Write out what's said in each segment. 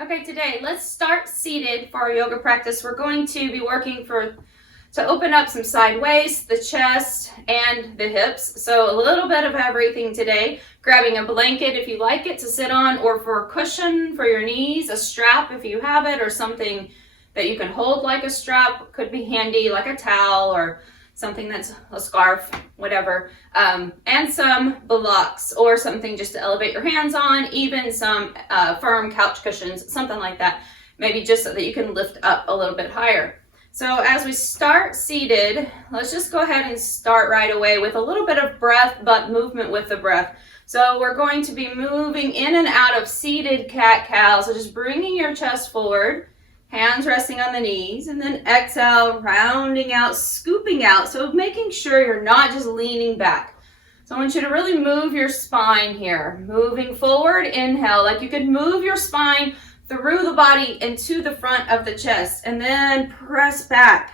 Okay, today let's start seated for our yoga practice. We're going to be working to open up some side waist, the chest, and the hips. So a little bit of everything today. Grabbing a blanket if you like it to sit on, or for a cushion for your knees, a strap if you have it, or something that you can hold like a strap. Could be handy, like a towel or something that's a scarf, whatever. And some blocks or something just to elevate your hands on, even some firm couch cushions, something like that. Maybe just so that you can lift up a little bit higher. So as we start seated, let's just go ahead and start right away with a little bit of breath, but movement with the breath. So we're going to be moving in and out of seated cat-cow. So just bringing your chest forward, hands resting on the knees, and then exhale, rounding out, scooping out. So making sure you're not just leaning back. So I want you to really move your spine here. Moving forward, inhale, like you could move your spine through the body into the front of the chest, and then press back,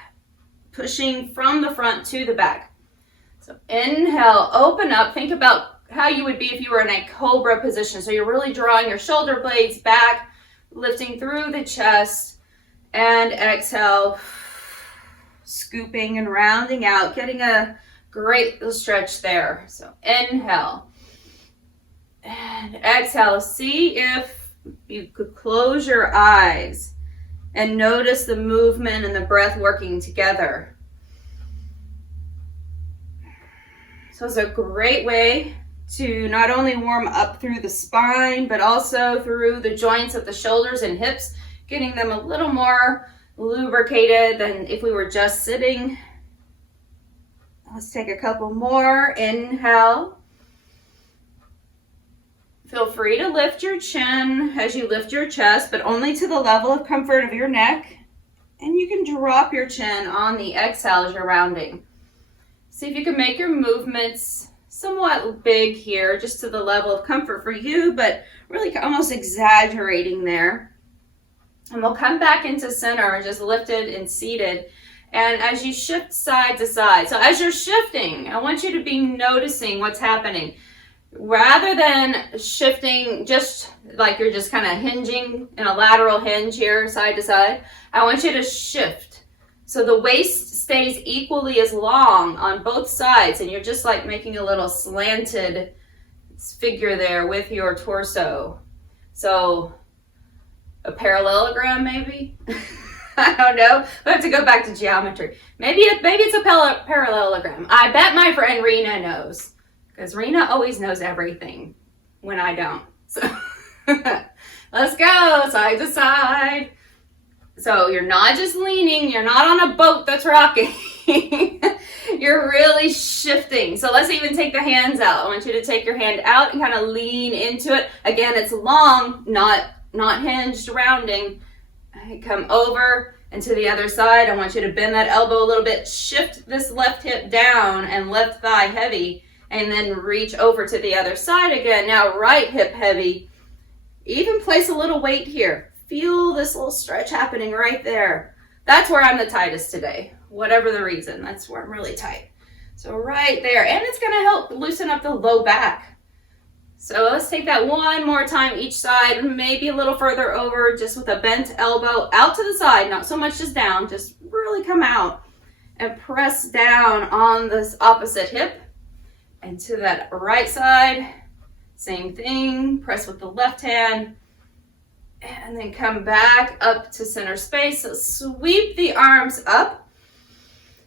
pushing from the front to the back. So inhale, open up. Think about how you would be if you were in a cobra position. So you're really drawing your shoulder blades back, lifting through the chest, and exhale, scooping and rounding out, getting a great stretch there. So inhale and exhale. See if you could close your eyes and notice the movement and the breath working together. So it's a great way to not only warm up through the spine, but also through the joints of the shoulders and hips, getting them a little more lubricated than if we were just sitting. Let's take a couple more. Inhale. Feel free to lift your chin as you lift your chest, but only to the level of comfort of your neck. And you can drop your chin on the exhale as you're rounding. See if you can make your movements somewhat big here, just to the level of comfort for you, but really almost exaggerating there. And we'll come back into center, just lifted and seated. And as you shift side to side, so as you're shifting, I want you to be noticing what's happening. Rather than shifting just like you're just kind of hinging in a lateral hinge here, side to side, I want you to shift. So the waist stays equally as long on both sides, and you're just like making a little slanted figure there with your torso. So a parallelogram, maybe? I don't know. We have to go back to geometry. Maybe it's a parallelogram. I bet my friend Rena knows, because Rena always knows everything when I don't. So let's go side to side. So you're not just leaning. You're not on a boat that's rocking. You're really shifting. So let's even take the hands out. I want you to take your hand out and kind of lean into it. Again, it's long, not hinged, rounding. Come over and to the other side. I want you to bend that elbow a little bit. Shift this left hip down and left thigh heavy, and then reach over to the other side again. Now right hip heavy. Even place a little weight here. Feel this little stretch happening right there. That's where I'm the tightest today. Whatever the reason, that's where I'm really tight. So right there, and it's going to help loosen up the low back. So let's take that one more time each side, maybe a little further over, just with a bent elbow out to the side, not so much just down, just really come out and press down on this opposite hip. And to that right side, same thing, press with the left hand, and then come back up to center space. So sweep the arms up.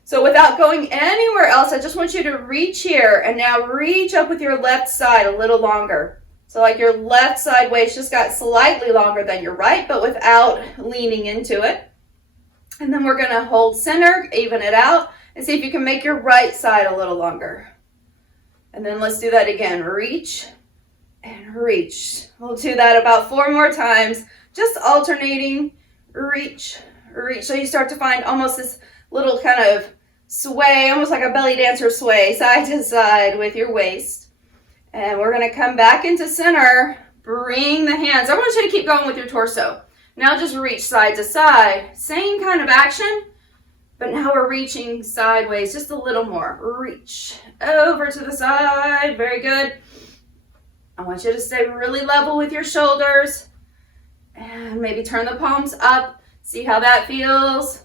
So without going anywhere else, I just want you to reach here, and now reach up with your left side a little longer. So like your left side waist just got slightly longer than your right, but without leaning into it. And then we're going to hold center, even it out, and see if you can make your right side a little longer. And then let's do that again. Reach and reach. We'll do that about 4 more times, just alternating, reach, reach. So you start to find almost this little kind of sway, almost like a belly dancer sway, side to side with your waist. And we're going to come back into center. Bring the hands. I want you to keep going with your torso. Now just reach side to side. Same kind of action, but now we're reaching sideways just a little more. Reach over to the side. Very good. I want you to stay really level with your shoulders. And maybe turn the palms up. See how that feels.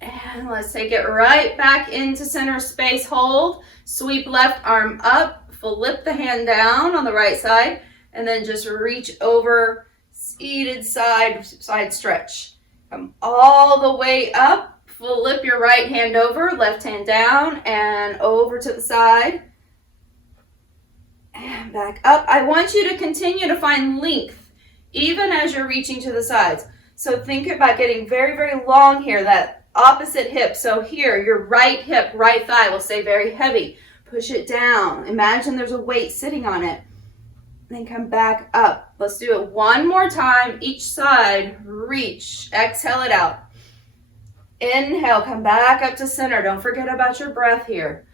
And let's take it right back into center space. Hold. Sweep left arm up. Flip the hand down on the right side. And then just reach over. Seated side stretch. Come all the way up. Flip your right hand over. Left hand down. And over to the side. And back up. I want you to continue to find length even as you're reaching to the sides. So think about getting very, very long here, that opposite hip. So here, your right hip, right thigh will stay very heavy. Push it down. Imagine there's a weight sitting on it. Then come back up. Let's do it one more time. Each side, reach. Exhale it out. Inhale, come back up to center. Don't forget about your breath here.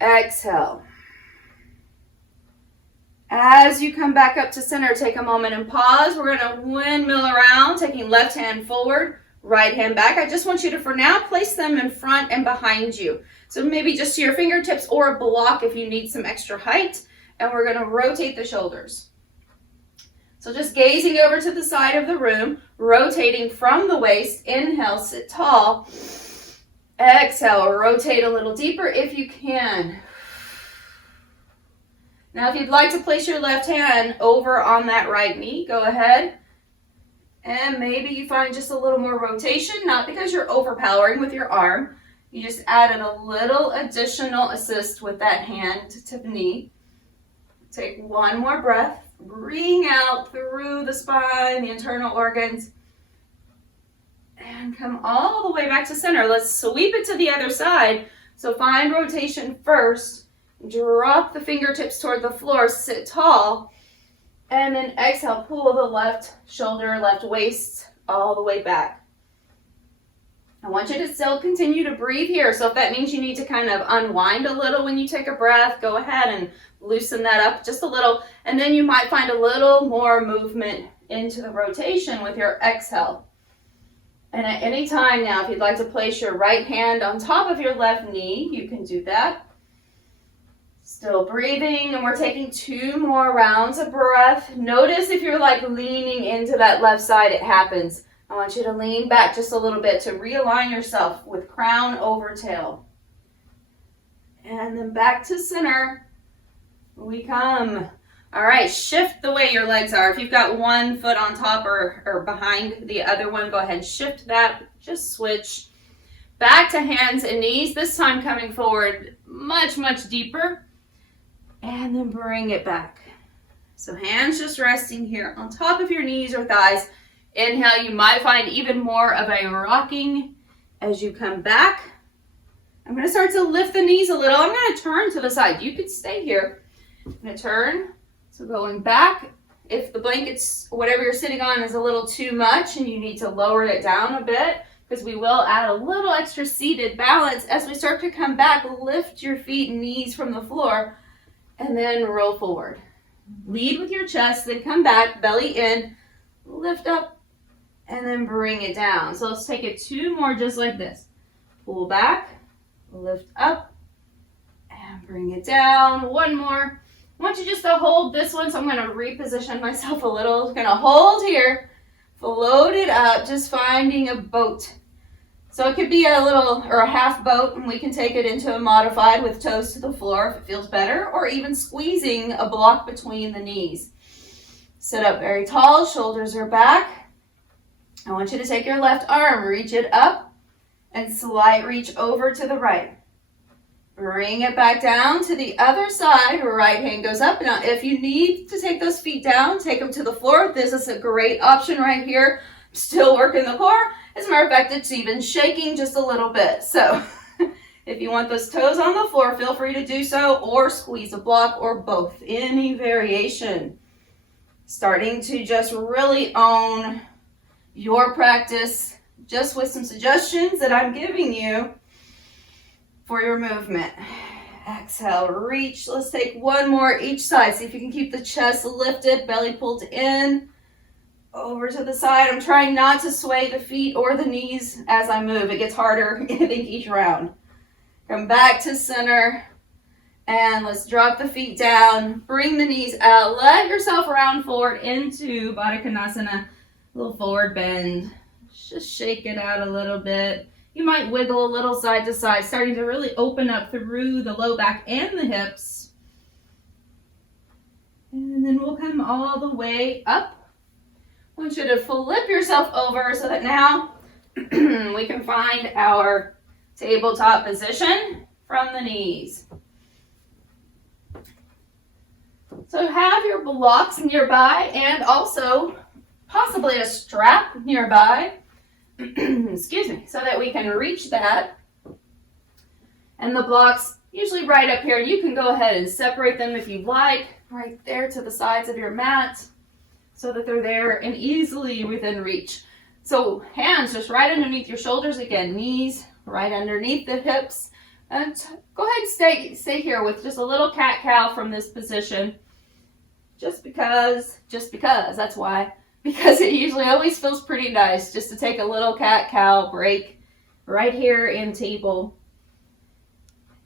Exhale. As you come back up to center, take a moment and pause. We're going to windmill around, taking left hand forward, right hand back. I just want you to, for now, place them in front and behind you. So maybe just to your fingertips or a block if you need some extra height. And we're going to rotate the shoulders. So just gazing over to the side of the room, rotating from the waist. Inhale, sit tall. Exhale, rotate a little deeper if you can. Now, if you'd like to place your left hand over on that right knee, go ahead. And maybe you find just a little more rotation, not because you're overpowering with your arm. You just added a little additional assist with that hand to the knee. Take one more breath. Breathing out through the spine, the internal organs. And come all the way back to center. Let's sweep it to the other side. So find rotation first. Drop the fingertips toward the floor, sit tall, and then exhale, pull the left shoulder, left waist all the way back. I want you to still continue to breathe here. So if that means you need to kind of unwind a little when you take a breath, go ahead and loosen that up just a little. And then you might find a little more movement into the rotation with your exhale. And at any time now, if you'd like to place your right hand on top of your left knee, you can do that. Still breathing, and we're taking 2 more rounds of breath. Notice if you're like leaning into that left side, it happens. I want you to lean back just a little bit to realign yourself with crown over tail. And then back to center we come. All right, shift the way your legs are. If you've got one foot on top or behind the other one, go ahead and shift that. Just switch. Back to hands and knees, this time coming forward much, much deeper. And then bring it back. So hands just resting here on top of your knees or thighs. Inhale, you might find even more of a rocking as you come back. I'm going to start to lift the knees a little. I'm going to turn to the side. You could stay here. I'm going to turn. So going back. If the blankets, whatever you're sitting on, is a little too much and you need to lower it down a bit, because we will add a little extra seated balance. As we start to come back, lift your feet and knees from the floor. And then roll forward. Lead with your chest, then come back, belly in, lift up, and then bring it down. So let's take it 2 more just like this. Pull back, lift up, and bring it down. 1 more. I want you just to hold this one, so I'm going to reposition myself a little. I'm going to hold here, float it up, just finding a boat. So it could be a little or a half boat, and we can take it into a modified with toes to the floor if it feels better, or even squeezing a block between the knees. Sit up very tall, shoulders are back. I want you to take your left arm, reach it up, and slight reach over to the right. Bring it back down to the other side. Right hand goes up. Now, if you need to take those feet down, take them to the floor. This is a great option right here. Still working the core. As a matter of fact, it's even shaking just a little bit. So if you want those toes on the floor, feel free to do so, or squeeze a block, or both. Any variation. Starting to just really own your practice, just with some suggestions that I'm giving you for your movement. Exhale, reach. Let's take 1 more each side. See if you can keep the chest lifted, belly pulled in. Over to the side. I'm trying not to sway the feet or the knees as I move. It gets harder, I think, each round. Come back to center. And let's drop the feet down, bring the knees out, let yourself round forward into Baddha Konasana, little forward bend. Just shake it out a little bit. You might wiggle a little side to side, starting to really open up through the low back and the hips. And then we'll come all the way up. I want you to flip yourself over so that now we can find our tabletop position from the knees. So have your blocks nearby and also possibly a strap nearby, excuse me, so that we can reach that. And the blocks usually right up here. You can go ahead and separate them if you like, right there to the sides of your mat so that they're there and easily within reach. So hands just right underneath your shoulders again, knees right underneath the hips. And go ahead and stay here with just a little cat-cow from this position. Just because, that's why. Because it usually always feels pretty nice just to take a little cat-cow break right here in table.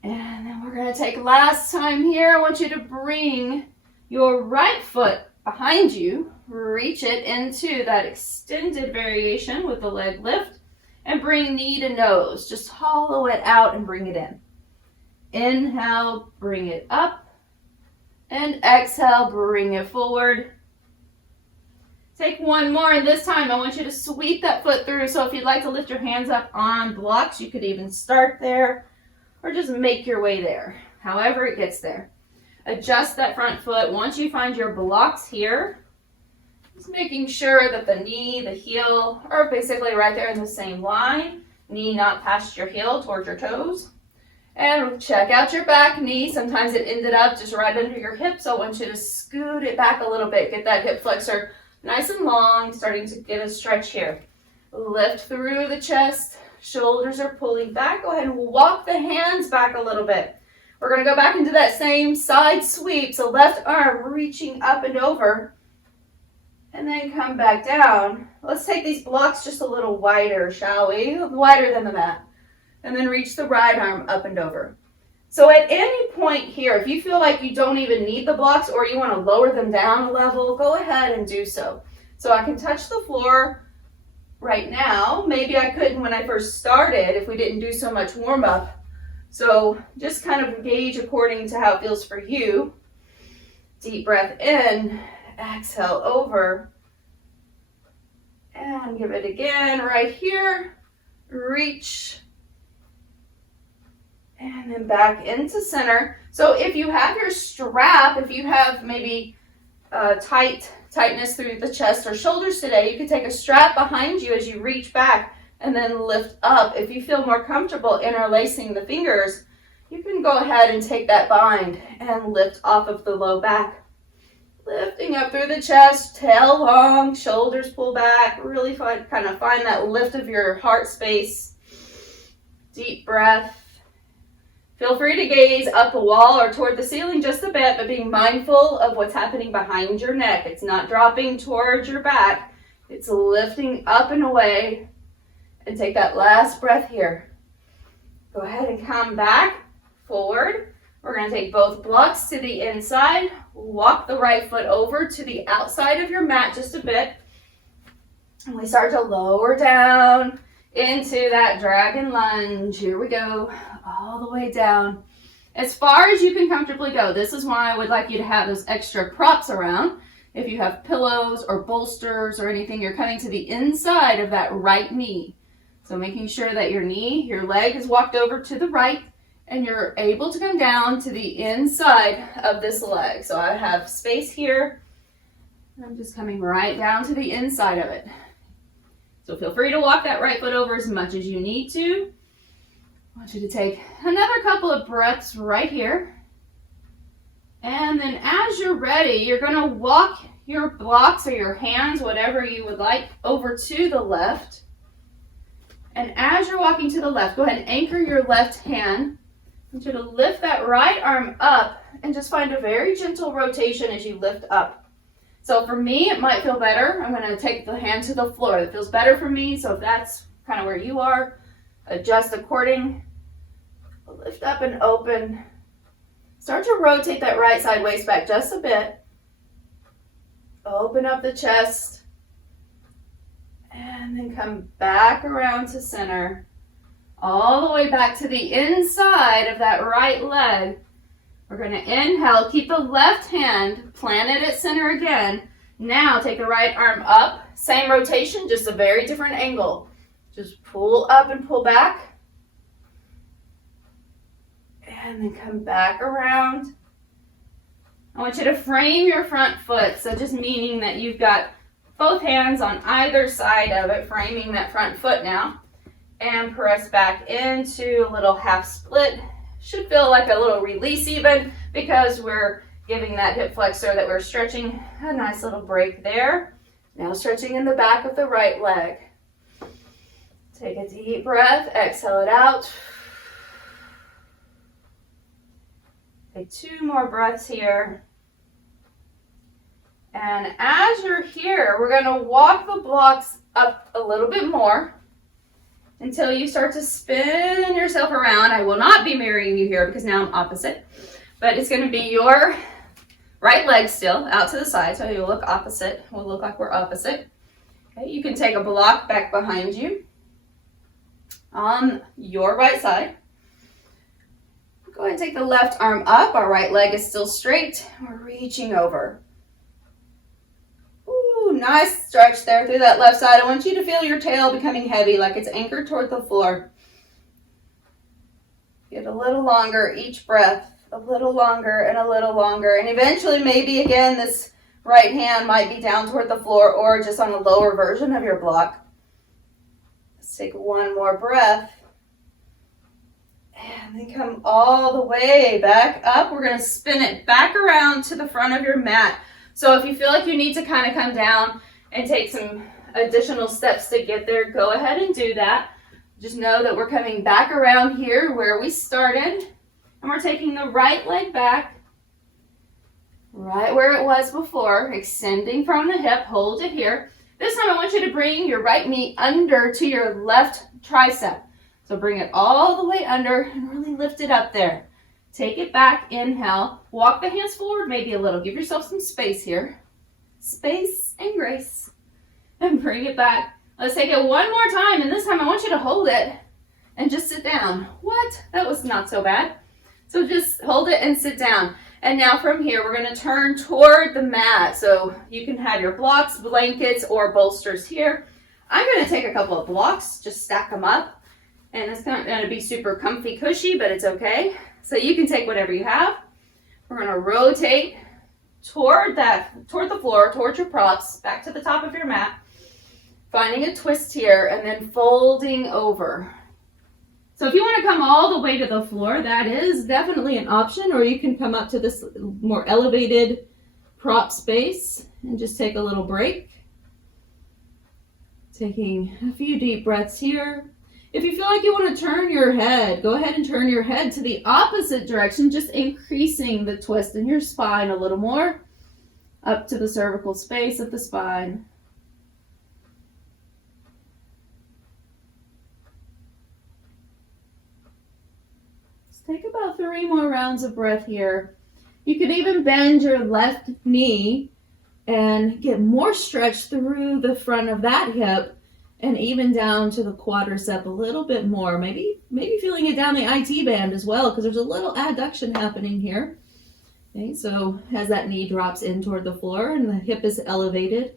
And then we're going to take last time here. I want you to bring your right foot behind you. Reach it into that extended variation with the leg lift. And bring knee to nose. Just hollow it out and bring it in. Inhale, bring it up. And exhale, bring it forward. Take one more, and this time I want you to sweep that foot through. So if you'd like to lift your hands up on blocks, you could even start there or just make your way there, however it gets there. Adjust that front foot. Once you find your blocks here, just making sure that the knee, the heel are basically right there in the same line. Knee not past your heel towards your toes. And check out your back knee. Sometimes it ended up just right under your hip, so I want you to scoot it back a little bit. Get that hip flexor nice and long, starting to get a stretch here. Lift through the chest. Shoulders are pulling back. Go ahead and walk the hands back a little bit. We're going to go back into that same side sweep. So left arm reaching up and over. And then come back down. Let's take these blocks just a little wider, shall we? Wider than the mat. And then reach the right arm up and over. So at any point here, if you feel like you don't even need the blocks or you want to lower them down a level, go ahead and do so. So I can touch the floor right now. Maybe I couldn't when I first started if we didn't do so much warm up. So just kind of gauge according to how it feels for you. Deep breath in, exhale over. And give it again right here. Reach. And then back into center. So if you have your strap, if you have maybe tightness through the chest or shoulders today, you could take a strap behind you as you reach back and then lift up. If you feel more comfortable interlacing the fingers, you can go ahead and take that bind and lift off of the low back. Lifting up through the chest, tail long, shoulders pull back. Really find that lift of your heart space. Deep breath. Feel free to gaze up a wall or toward the ceiling just a bit, but being mindful of what's happening behind your neck. It's not dropping towards your back. It's lifting up and away. And take that last breath here. Go ahead and come back, forward. We're going to take both blocks to the inside. Walk the right foot over to the outside of your mat just a bit. And we start to lower down into that dragon lunge. Here we go. All the way down. As far as you can comfortably go. This is why I would like you to have those extra props around. If you have pillows or bolsters or anything, you're coming to the inside of that right knee. So making sure that your leg is walked over to the right and you're able to come down to the inside of this leg. So I have space here. I'm just coming right down to the inside of it. So feel free to walk that right foot over as much as you need to. I want you to take another couple of breaths right here. And then as you're ready, you're going to walk your blocks or your hands, whatever you would like, over to the left. And as you're walking to the left, go ahead and anchor your left hand. I want you to lift that right arm up and just find a very gentle rotation as you lift up. So for me, it might feel better. I'm going to take the hand to the floor. It feels better for me. So if that's kind of where you are, adjust according. Lift up and open. Start to rotate that right side waist back just a bit. Open up the chest. And then come back around to center. All the way back to the inside of that right leg. We're going to inhale. Keep the left hand planted at center again. Now take the right arm up. Same rotation, just a very different angle. Just pull up and pull back. And then come back around. I want you to frame your front foot. So just meaning that you've got both hands on either side of it, framing that front foot now. And press back into a little half split. Should feel like a little release even because we're giving that hip flexor that we're stretching a nice little break there. Now stretching in the back of the right leg. Take a deep breath, exhale it out. Take 2 more breaths here. And as you're here, we're going to walk the blocks up a little bit more until you start to spin yourself around. I will not be mirroring you here because now I'm opposite, but it's going to be your right leg still out to the side, so you'll look opposite. We'll look like we're opposite. Okay, you can take a block back behind you on your right side. Go ahead and take the left arm up. Our right leg is still straight. We're reaching over. Ooh, nice stretch there through that left side. I want you to feel your tail becoming heavy, like it's anchored toward the floor. Get a little longer each breath, a little longer and a little longer. And eventually, maybe again, this right hand might be down toward the floor or just on a lower version of your block. Let's take 1 more breath. And then come all the way back up. We're going to spin it back around to the front of your mat. So if you feel like you need to kind of come down and take some additional steps to get there, go ahead and do that. Just know that we're coming back around here where we started. And we're taking the right leg back, right where it was before, extending from the hip. Hold it here. This time I want you to bring your right knee under to your left tricep. So bring it all the way under and really lift it up there. Take it back, inhale. Walk the hands forward maybe a little. Give yourself some space here. Space and grace. And bring it back. Let's take it 1 more time, and this time I want you to hold it and just sit down. What? That was not so bad. So just hold it and sit down. And now from here, we're going to turn toward the mat. So you can have your blocks, blankets, or bolsters here. I'm going to take a couple of blocks, just stack them up. And it's not going to be super comfy, cushy, but it's okay. So you can take whatever you have. We're going to rotate toward the floor, toward your props, back to the top of your mat. Finding a twist here and then folding over. So if you want to come all the way to the floor, that is definitely an option, or you can come up to this more elevated prop space and just take a little break. Taking a few deep breaths here. If you feel like you want to turn your head, go ahead and turn your head to the opposite direction, just increasing the twist in your spine a little more, up to the cervical space of the spine. Let's take about 3 more rounds of breath here. You could even bend your left knee and get more stretch through the front of that hip, and even down to the quadricep a little bit more. Maybe feeling it down the IT band as well, because there's a little adduction happening here. Okay, so as that knee drops in toward the floor and the hip is elevated.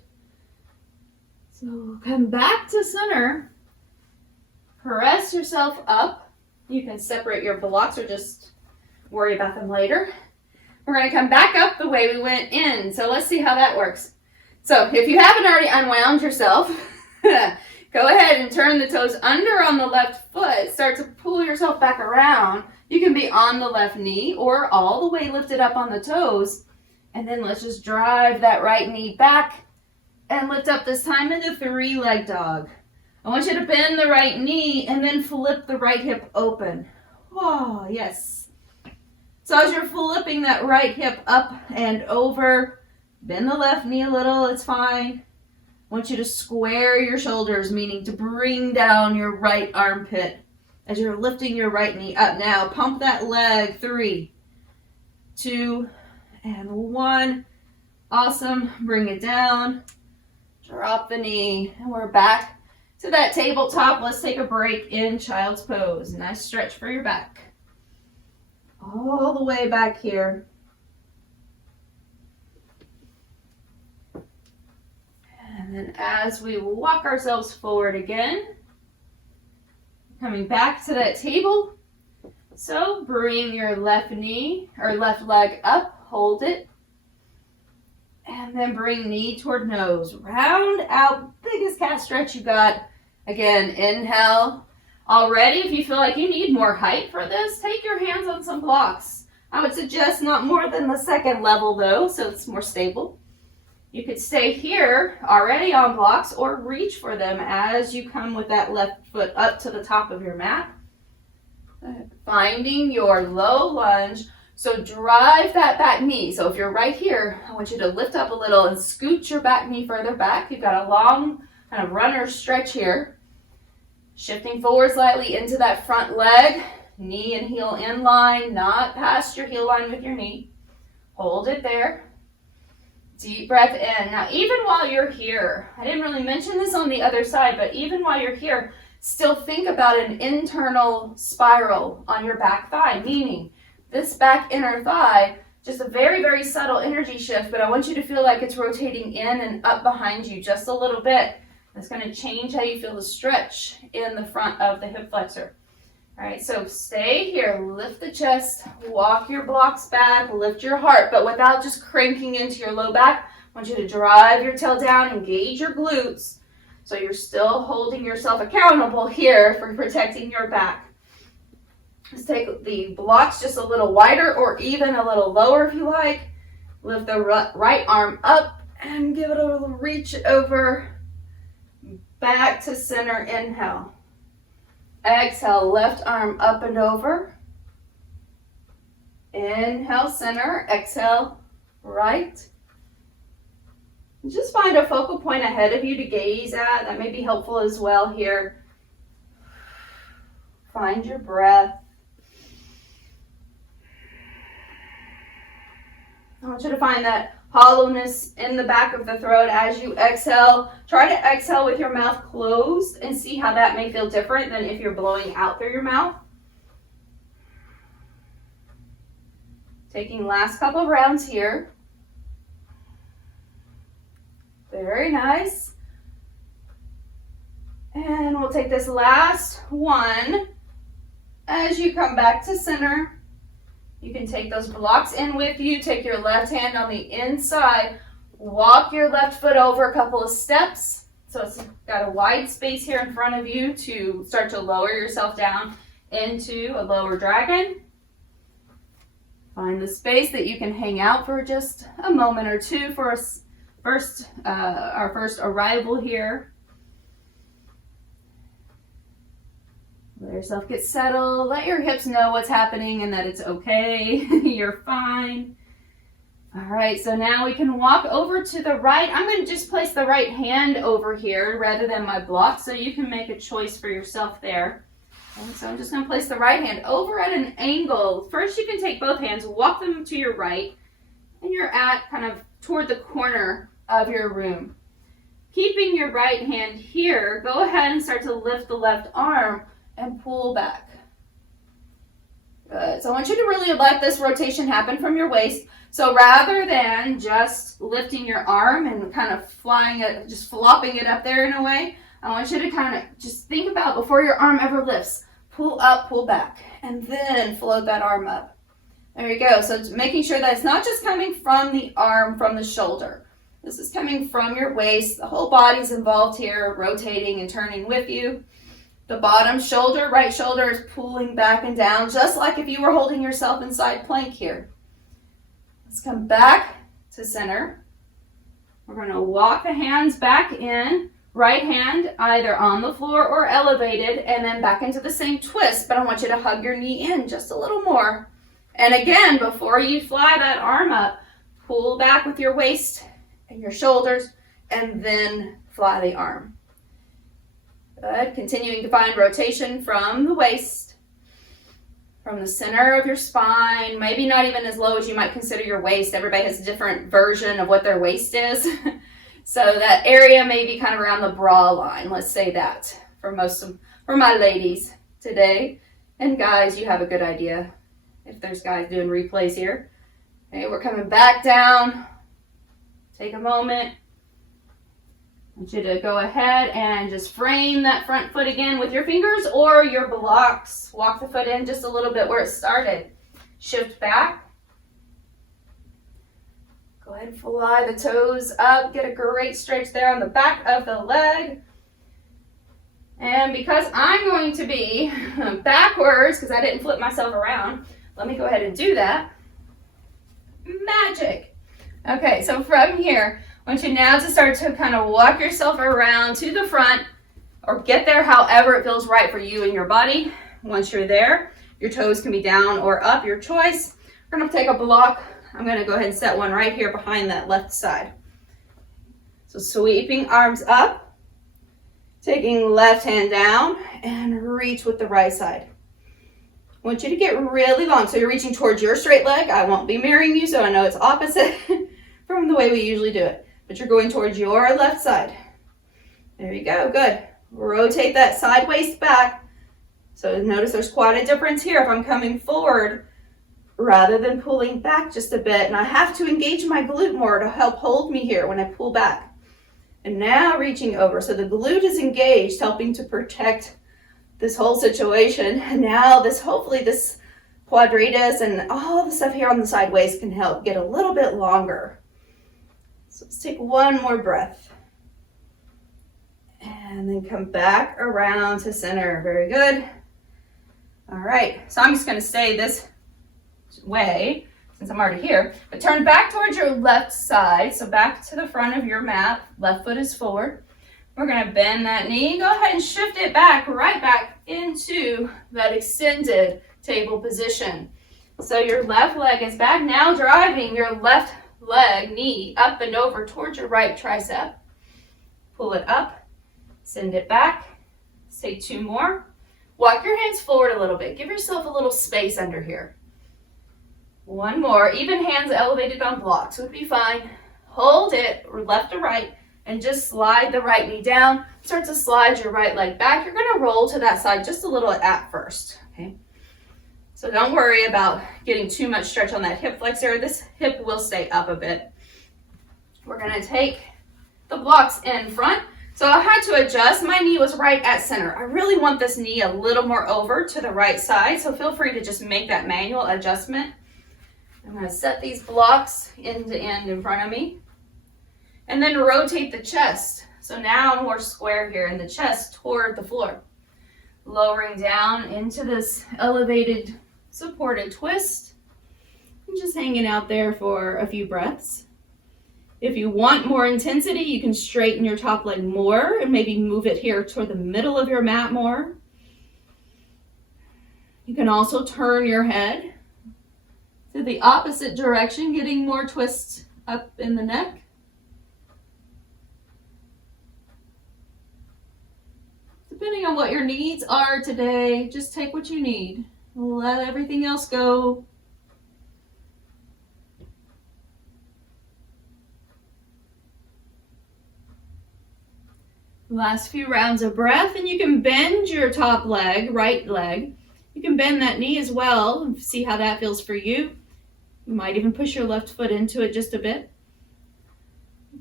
So come back to center. Press yourself up. You can separate your blocks or just worry about them later. We're going to come back up the way we went in. So let's see how that works. So if you haven't already unwound yourself, go ahead and turn the toes under on the left foot. Start to pull yourself back around. You can be on the left knee or all the way lifted up on the toes. And then let's just drive that right knee back and lift up this time into 3-leg dog. I want you to bend the right knee and then flip the right hip open. Oh, yes. So as you're flipping that right hip up and over, bend the left knee a little, it's fine. I want you to square your shoulders, meaning to bring down your right armpit as you're lifting your right knee up. Now, pump that leg. 3, 2, and 1. Awesome. Bring it down. Drop the knee. And we're back to that tabletop. Let's take a break in child's pose. Nice stretch for your back. All the way back here. And then as we walk ourselves forward again, coming back to that table. So bring your left knee or left leg up, hold it. And then bring knee toward nose. Round out, biggest cat stretch you got. Again, inhale. Already, if you feel like you need more height for this, take your hands on some blocks. I would suggest not more than the second level though, so it's more stable. You could stay here already on blocks or reach for them as you come with that left foot up to the top of your mat. Finding your low lunge. So drive that back knee. So if you're right here, I want you to lift up a little and scoot your back knee further back. You've got a long kind of runner stretch here. Shifting forward slightly into that front leg. Knee and heel in line, not past your heel line with your knee. Hold it there. Deep breath in. Now, even while you're here, I didn't really mention this on the other side, but even while you're here, still think about an internal spiral on your back thigh, meaning this back inner thigh, just a very, very subtle energy shift, but I want you to feel like it's rotating in and up behind you just a little bit. That's going to change how you feel the stretch in the front of the hip flexor. All right, so stay here, lift the chest, walk your blocks back, lift your heart, but without just cranking into your low back. I want you to drive your tail down, engage your glutes, so you're still holding yourself accountable here for protecting your back. Let's take the blocks just a little wider or even a little lower if you like. Lift the right arm up and give it a little reach over. Back to center, inhale. Exhale, left arm up and over. Inhale, center. Exhale, right. Just find a focal point ahead of you to gaze at. That may be helpful as well here. Find your breath. I want you to find that hollowness in the back of the throat as you exhale. Try to exhale with your mouth closed and see how that may feel different than if you're blowing out through your mouth. Taking last couple of rounds here. Very nice. And we'll take this last one. As you come back to center, you can take those blocks in with you. Take your left hand on the inside. Walk your left foot over a couple of steps. So it's got a wide space here in front of you to start to lower yourself down into a lower dragon. Find the space that you can hang out for just a moment or two for our first arrival here. Let yourself get settled. Let your hips know what's happening and that it's okay. You're fine. All right, so now we can walk over to the right. I'm going to just place the right hand over here rather than my block, so you can make a choice for yourself there. And so I'm just going to place the right hand over at an angle. First, you can take both hands, walk them to your right, and you're at kind of toward the corner of your room. Keeping your right hand here, go ahead and start to lift the left arm and pull back. Good. So I want you to really let this rotation happen from your waist. So rather than just lifting your arm and kind of flying it, just flopping it up there in a way, I want you to kind of just think about before your arm ever lifts, pull up, pull back, and then float that arm up. There you go. So it's making sure that it's not just coming from the arm, from the shoulder. This is coming from your waist. The whole body's involved here, rotating and turning with you. The bottom shoulder, right shoulder is pulling back and down, just like if you were holding yourself in side plank here. Let's come back to center. We're going to walk the hands back in. Right hand either on the floor or elevated, and then back into the same twist. But I want you to hug your knee in just a little more. And again, before you fly that arm up, pull back with your waist and your shoulders, and then fly the arm. Good. Continuing to find rotation from the waist. from the center of your spine, maybe not even as low as you might consider your waist. Everybody has a different version of what their waist is. So that area may be kind of around the bra line. Let's say that for my ladies today. And guys, you have a good idea if there's guys doing replays here. Okay, we're coming back down. Take a moment. I want you to go ahead and just frame that front foot again with your fingers or your blocks. Walk the foot in just a little bit where it started. Shift back. Go ahead and fly the toes up. Get a great stretch there on the back of the leg. And because I'm going to be backwards, because I didn't flip myself around, let me go ahead and do that. Magic. Okay, so from here, I want you now to start to kind of walk yourself around to the front or get there however it feels right for you and your body. Once you're there, your toes can be down or up, your choice. We're going to take a block. I'm going to go ahead and set one right here behind that left side. So sweeping arms up, taking left hand down and reach with the right side. I want you to get really long. So you're reaching towards your straight leg. I won't be mirroring you, so I know it's opposite from the way we usually do it. But you're going towards your left side. There you go, good. Rotate that side waist back. So notice there's quite a difference here if I'm coming forward rather than pulling back just a bit. And I have to engage my glute more to help hold me here when I pull back. And now reaching over. So the glute is engaged, helping to protect this whole situation. And now hopefully this quadratus and all the stuff here on the side waist can help get a little bit longer. So let's take one more breath. And then come back around to center. Very good. All right, so I'm just going to stay this way since I'm already here. But turn back towards your left side. So back to the front of your mat. Left foot is forward. We're going to bend that knee. Go ahead and shift it back, right back into that extended table position. So your left leg is back. Now driving your left leg, knee up and over towards your right tricep. Pull it up, send it back. Let's take two more. Walk your hands forward a little bit. Give yourself a little space under here. One more. Even hands elevated on blocks would be fine. Hold it left to right and just slide the right knee down. Start to slide your right leg back. You're going to roll to that side just a little at first. Okay. So don't worry about getting too much stretch on that hip flexor. This hip will stay up a bit. We're going to take the blocks in front. So I had to adjust. My knee was right at center. I really want this knee a little more over to the right side. So feel free to just make that manual adjustment. I'm going to set these blocks end to end in front of me. And then rotate the chest. So now I'm more square here in the chest toward the floor. Lowering down into this elevated supported twist. And just hanging out there for a few breaths. If you want more intensity, you can straighten your top leg more and maybe move it here toward the middle of your mat more. You can also turn your head to the opposite direction, getting more twists up in the neck. Depending on what your needs are today, just take what you need. Let everything else go. Last few rounds of breath, and you can bend your top leg, right leg. You can bend that knee as well and see how that feels for you. You might even push your left foot into it just a bit.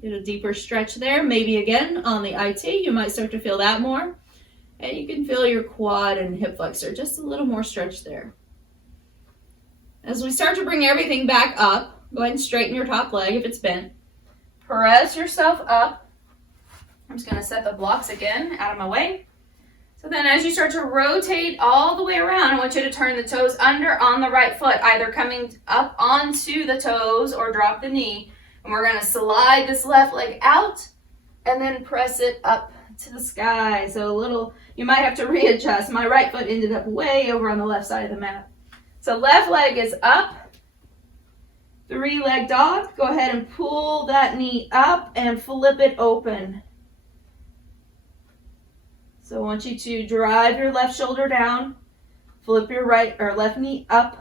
Get a deeper stretch there. Maybe again on the IT, you might start to feel that more. And you can feel your quad and hip flexor, just a little more stretch there. As we start to bring everything back up, go ahead and straighten your top leg if it's bent. Press yourself up. I'm just going to set the blocks again out of my way. So then as you start to rotate all the way around, I want you to turn the toes under on the right foot, either coming up onto the toes or drop the knee. And we're going to slide this left leg out and then press it up to the sky. So you might have to readjust. My right foot ended up way over on the left side of the mat. So left leg is up. 3-leg dog. Go ahead and pull that knee up and flip it open. So I want you to drive your left shoulder down, Flip your right or left knee up.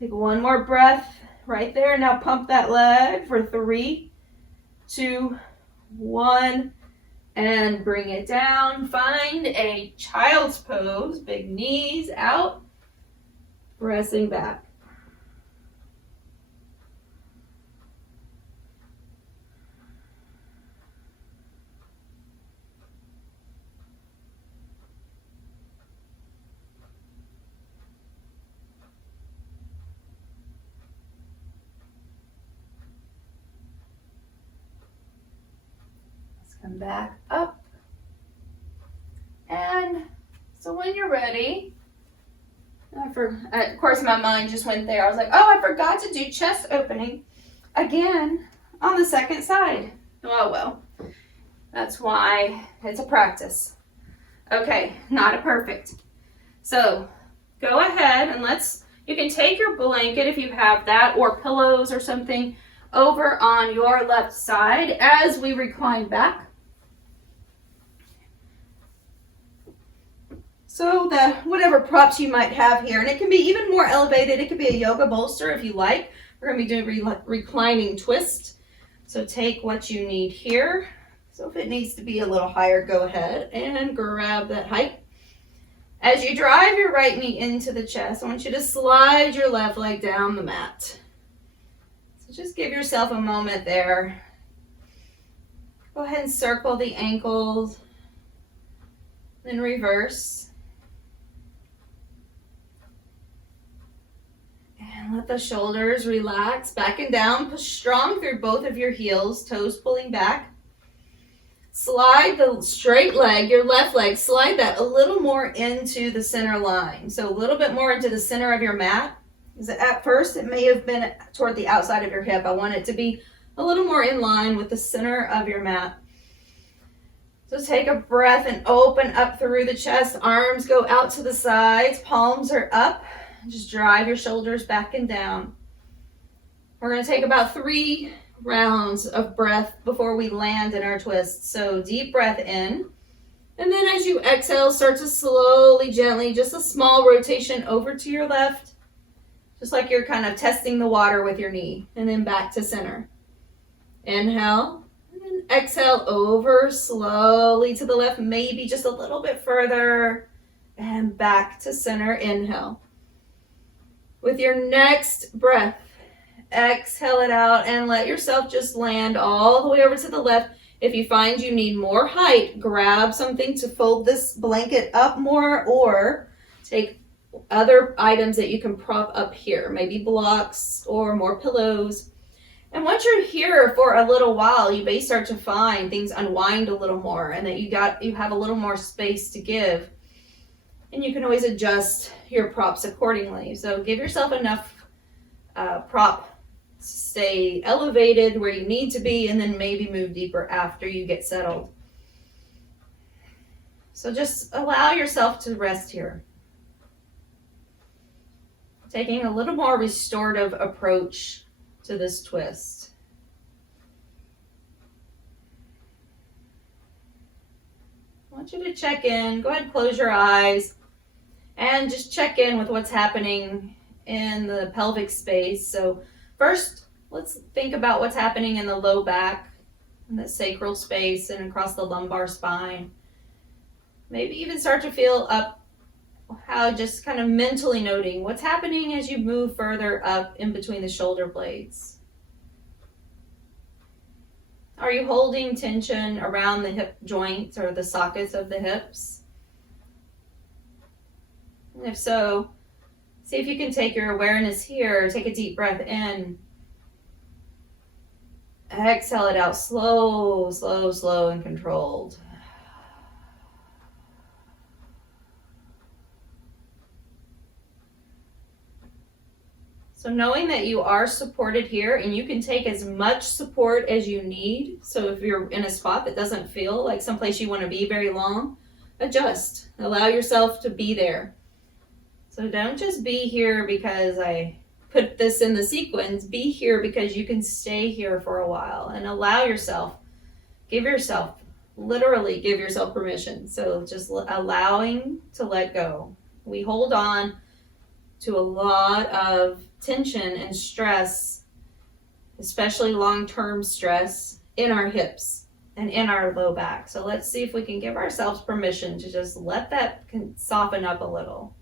Take one more breath right there. Now pump that leg for 3, 2, 1, and bring it down. Find a child's pose, big knees out, pressing back. Come back up. And so when you're ready, of course my mind just went there. I was like, oh, I forgot to do chest opening again on the second side. Oh, well, that's why it's a practice. Okay, not a perfect. So go ahead and you can take your blanket if you have that, or pillows or something, over on your left side as we recline back. So whatever props you might have here, and it can be even more elevated. It could be a yoga bolster if you like. We're going to be doing reclining twist. So take what you need here. So if it needs to be a little higher, go ahead and grab that height. As you drive your right knee into the chest, I want you to slide your left leg down the mat. So just give yourself a moment there. Go ahead and circle the ankles, then reverse. And let the shoulders relax back and down. Push strong through both of your heels, toes pulling back. Slide the straight leg, your left leg, slide that a little more into the center line. So a little bit more into the center of your mat. Because at first it may have been toward the outside of your hip. I want it to be a little more in line with the center of your mat. So take a breath and open up through the chest. Arms go out to the sides, palms are up. Just drive your shoulders back and down. We're going to take about 3 rounds of breath before we land in our twist. So deep breath in. And then as you exhale, start to slowly, gently, just a small rotation over to your left. Just like you're kind of testing the water with your knee. And then back to center. Inhale. And then exhale over slowly to the left. Maybe just a little bit further. And back to center. Inhale. With your next breath, exhale it out and let yourself just land all the way over to the left. If you find you need more height, grab something to fold this blanket up more, or take other items that you can prop up here, maybe blocks or more pillows. And once you're here for a little while, you may start to find things unwind a little more, and that you have a little more space to give. And you can always adjust your props accordingly. So give yourself enough prop to stay elevated where you need to be, and then maybe move deeper after you get settled. So just allow yourself to rest here. Taking a little more restorative approach to this twist. I want you to check in. Go ahead and close your eyes and just check in with what's happening in the pelvic space. So first, let's think about what's happening in the low back, in the sacral space, and across the lumbar spine. Maybe even start to feel up how, just kind of mentally noting what's happening as you move further up in between the shoulder blades. Are you holding tension around the hip joints or the sockets of the hips? And if so, see if you can take your awareness here. Take a deep breath in. Exhale it out slow, slow, slow, and controlled. So knowing that you are supported here, and you can take as much support as you need. So if you're in a spot that doesn't feel like someplace you want to be very long, adjust. Allow yourself to be there. So don't just be here because I put this in the sequence. Be here because you can stay here for a while, and allow yourself, literally give yourself permission. So just allowing to let go We hold on to a lot of tension and stress, especially long-term stress, in our hips and in our low back. So let's see if we can give ourselves permission to just let that soften up a little.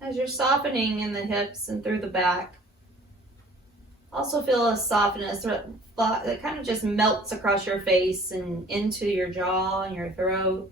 As you're softening in the hips and through the back, also feel a softness that kind of just melts across your face and into your jaw and your throat.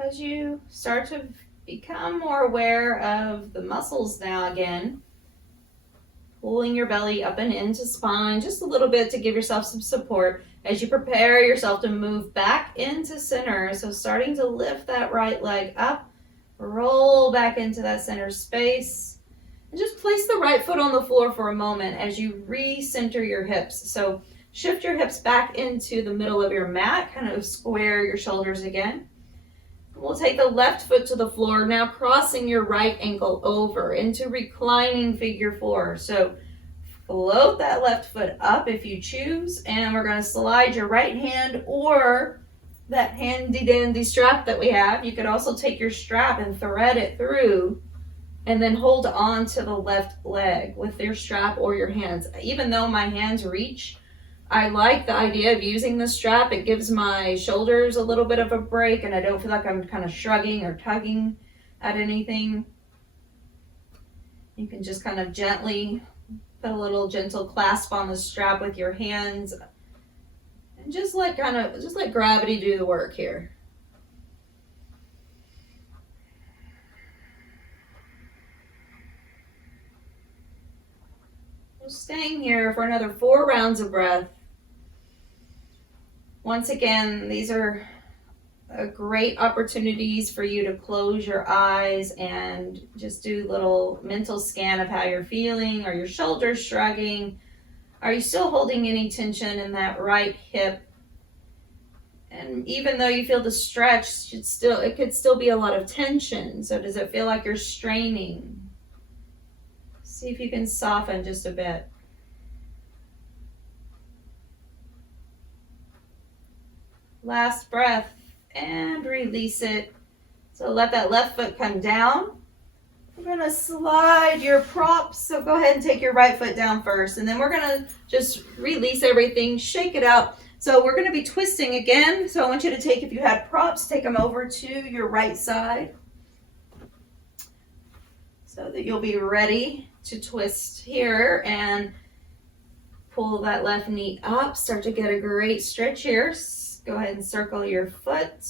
As you start to become more aware of the muscles now again, pulling your belly up and into spine just a little bit to give yourself some support as you prepare yourself to move back into center. So starting to lift that right leg up, roll back into that center space, and just place the right foot on the floor for a moment as you recenter your hips. So shift your hips back into the middle of your mat, kind of square your shoulders again. We'll take the left foot to the floor, now crossing your right ankle over into reclining figure four. So float that left foot up if you choose, and we're going to slide your right hand or that handy dandy strap that we have. You could also take your strap and thread it through and then hold on to the left leg with your strap or your hands. Even though my hands reach, I like the idea of using the strap. It gives my shoulders a little bit of a break and I don't feel like I'm kind of shrugging or tugging at anything. You can just kind of gently put a little gentle clasp on the strap with your hands and just let gravity do the work here. We're staying here for another 4 rounds of breath. Once again, these are great opportunities for you to close your eyes and just do a little mental scan of how you're feeling. Are your shoulders shrugging? Are you still holding any tension in that right hip? And even though you feel the stretch, it could still be a lot of tension. So does it feel like you're straining? See if you can soften just a bit. Last breath and release it. So let that left foot come down. We're going to slide your props. So go ahead and take your right foot down first. And then we're going to just release everything, shake it out. So we're going to be twisting again. So I want you to take, if you had props, take them over to your right side so that you'll be ready to twist here and pull that left knee up. Start to get a great stretch here. Go ahead and circle your foot.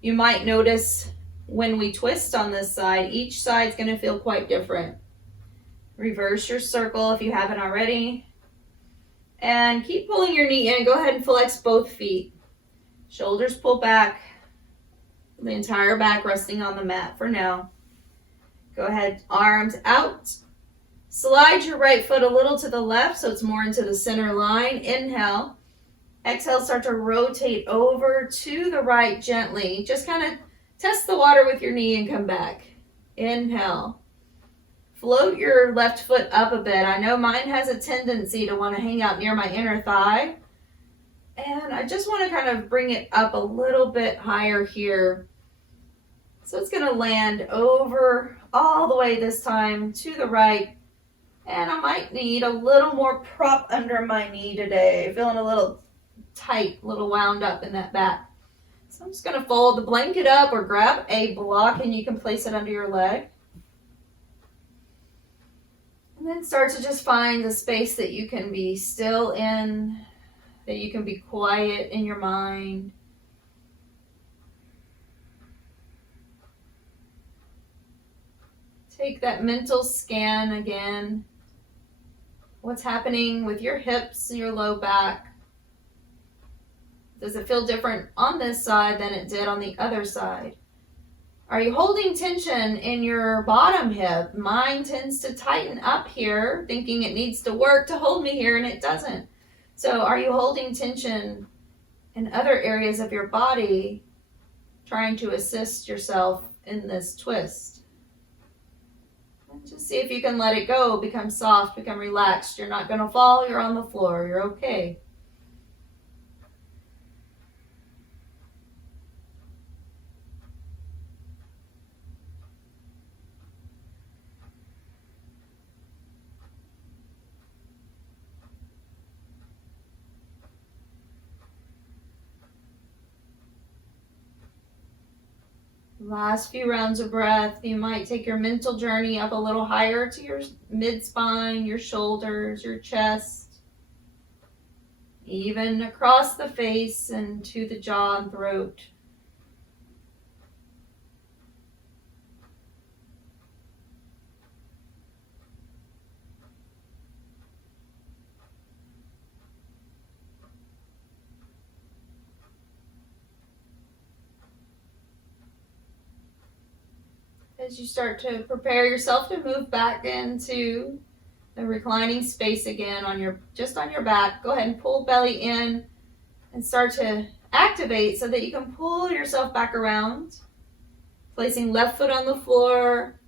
You might notice when we twist on this side, each side's going to feel quite different. Reverse your circle if you haven't already. And keep pulling your knee in. Go ahead and flex both feet. Shoulders pull back. The entire back resting on the mat for now. Go ahead, arms out. Slide your right foot a little to the left so it's more into the center line. Inhale. Exhale, start to rotate over to the right gently. Just kind of test the water with your knee and come back. Inhale. Float your left foot up a bit. I know mine has a tendency to want to hang out near my inner thigh. And I just want to kind of bring it up a little bit higher here. So it's going to land over all the way this time to the right. And I might need a little more prop under my knee today. Feeling a little tight, a little wound up in that back. So I'm just going to fold the blanket up or grab a block and you can place it under your leg. And then start to just find the space that you can be still in, that you can be quiet in your mind. Take that mental scan again. What's happening with your hips and your low back? Does it feel different on this side than it did on the other side? Are you holding tension in your bottom hip? Mine tends to tighten up here, thinking it needs to work to hold me here, and it doesn't. So are you holding tension in other areas of your body, trying to assist yourself in this twist? And just see if you can let it go, become soft, become relaxed. You're not going to fall, you're on the floor, you're okay. Last few rounds of breath. You might take your mental journey up a little higher to your mid-spine, your shoulders, your chest, even across the face and to the jaw and throat. As you start to prepare yourself to move back into the reclining space again just on your back, go ahead and pull belly in and start to activate so that you can pull yourself back around. Placing left foot on the floor.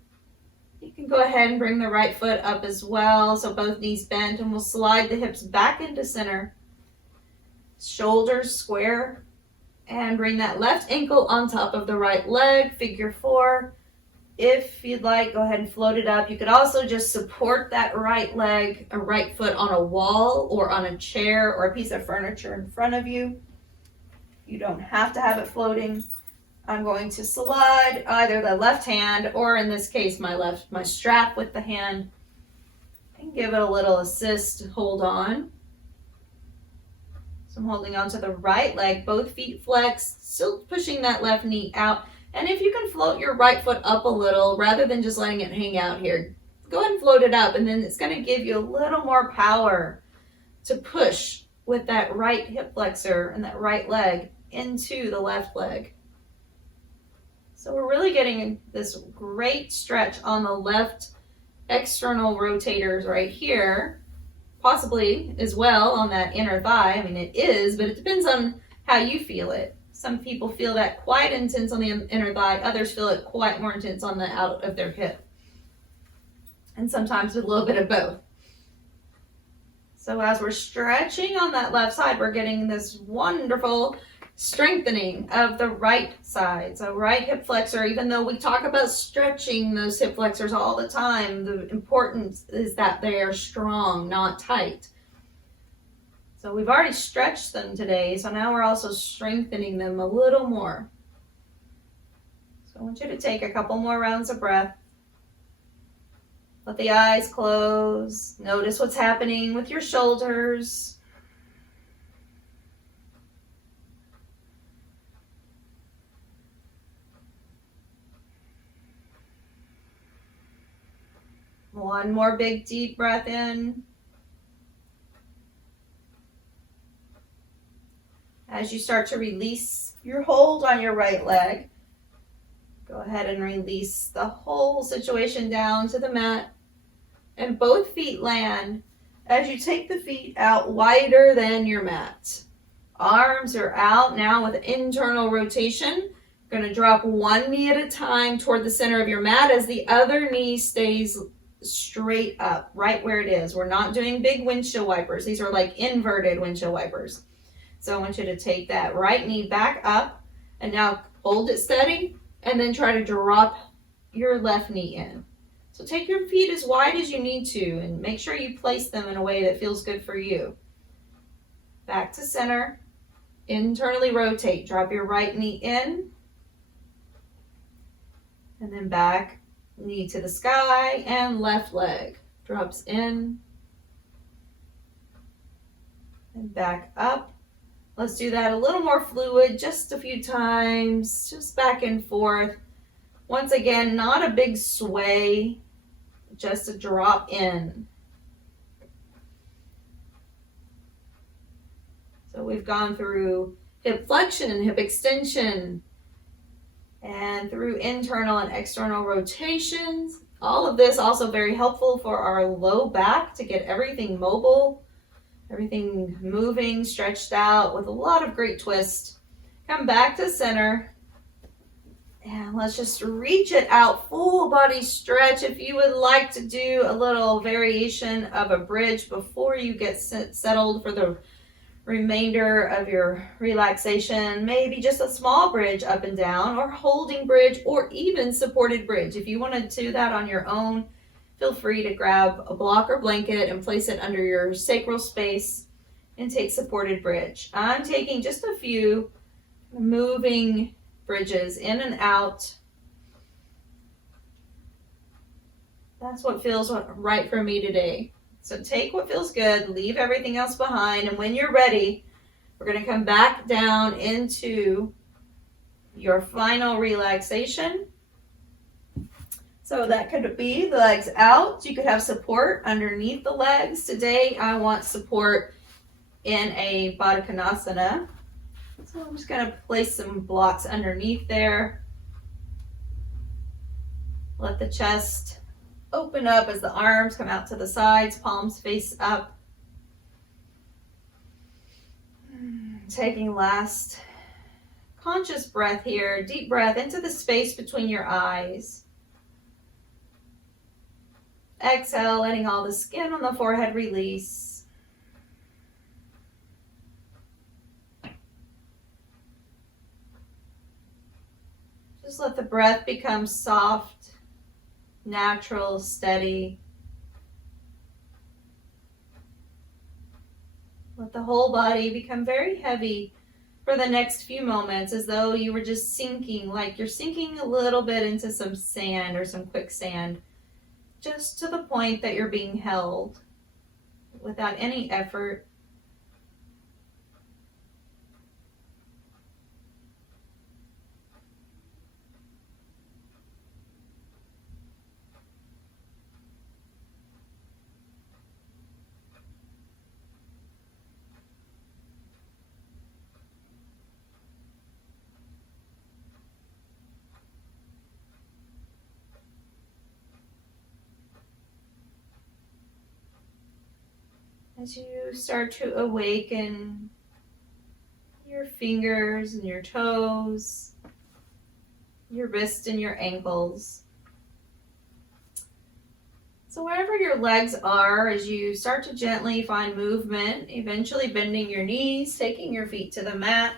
You can go ahead and bring the right foot up as well, so both knees bent, and we'll slide the hips back into center. Shoulders square, and bring that left ankle on top of the right leg, figure four. If you'd like, go ahead and float it up. You could also just support that right leg, a right foot on a wall or on a chair or a piece of furniture in front of you. You don't have to have it floating. I'm going to slide either the left hand, or in this case, my strap with the hand, and give it a little assist, hold on. So I'm holding on to the right leg, both feet flexed, still pushing that left knee out. And if you can float your right foot up a little, rather than just letting it hang out here, go ahead and float it up, and then it's going to give you a little more power to push with that right hip flexor and that right leg into the left leg. So we're really getting this great stretch on the left external rotators right here, possibly as well on that inner thigh. I mean, it is, but it depends on how you feel it. Some people feel that quite intense on the inner thigh, others feel it quite more intense on the out of their hip. And sometimes with a little bit of both. So as we're stretching on that left side, we're getting this wonderful strengthening of the right side. So right hip flexor, even though we talk about stretching those hip flexors all the time, the importance is that they are strong, not tight. So we've already stretched them today, so now we're also strengthening them a little more. So I want you to take a couple more rounds of breath. Let the eyes close. Notice what's happening with your shoulders. One more big deep breath in. As you start to release your hold on your right leg, go ahead and release the whole situation down to the mat, and both feet land as you take the feet out wider than your mat. Arms are out now with internal rotation. You're going to drop one knee at a time toward the center of your mat as the other knee stays straight up, right where it is. We're not doing big windshield wipers. These are like inverted windshield wipers. So I want you to take that right knee back up, and now hold it steady, and then try to drop your left knee in. So take your feet as wide as you need to, and make sure you place them in a way that feels good for you. Back to center, internally rotate, drop your right knee in, and then back, knee to the sky, and left leg drops in, and back up. Let's do that a little more fluid, just a few times, just back and forth. Once again, not a big sway, just a drop in. So we've gone through hip flexion, hip extension, and through internal and external rotations. All of this also very helpful for our low back to get everything mobile, everything moving, stretched out with a lot of great twist. Come back to center. And let's just reach it out, full body stretch. If you would like to do a little variation of a bridge before you get settled for the remainder of your relaxation, maybe just a small bridge up and down, or holding bridge, or even supported bridge. If you want to do that on your own, feel free to grab a block or blanket and place it under your sacral space and take supported bridge. I'm taking just a few moving bridges in and out. That's what feels right for me today. So take what feels good, leave everything else behind, and when you're ready, we're going to come back down into your final relaxation. So that could be the legs out. You could have support underneath the legs. Today I want support in a Baddha Konasana. So I'm just going to place some blocks underneath there. Let the chest open up as the arms come out to the sides, palms face up. Taking last conscious breath here, deep breath into the space between your eyes. Exhale, letting all the skin on the forehead release. Just let the breath become soft, natural, steady. Let the whole body become very heavy for the next few moments, as though you were just sinking, like you're sinking a little bit into some sand or some quicksand, just to the point that you're being held without any effort. As you start to awaken your fingers and your toes, your wrists and your ankles. So wherever your legs are, as you start to gently find movement, eventually bending your knees, taking your feet to the mat,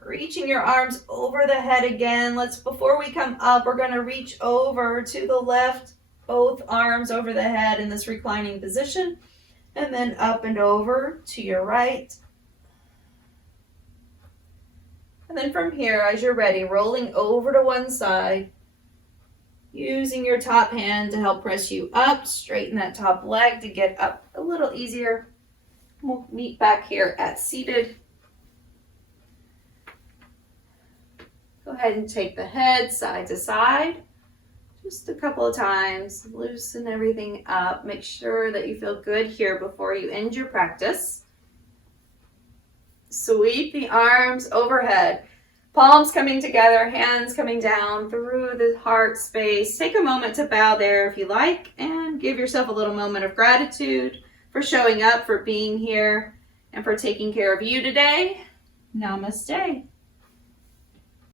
reaching your arms over the head again. Before we come up, we're going to reach over to the left, both arms over the head in this reclining position. And then up and over to your right. And then from here, as you're ready, rolling over to one side, using your top hand to help press you up, straighten that top leg to get up a little easier. We'll meet back here at seated. Go ahead and take the head side to side. Just a couple of times, loosen everything up. Make sure that you feel good here before you end your practice. Sweep the arms overhead. Palms coming together, hands coming down through the heart space. Take a moment to bow there if you like, and give yourself a little moment of gratitude for showing up, for being here, and for taking care of you today. Namaste.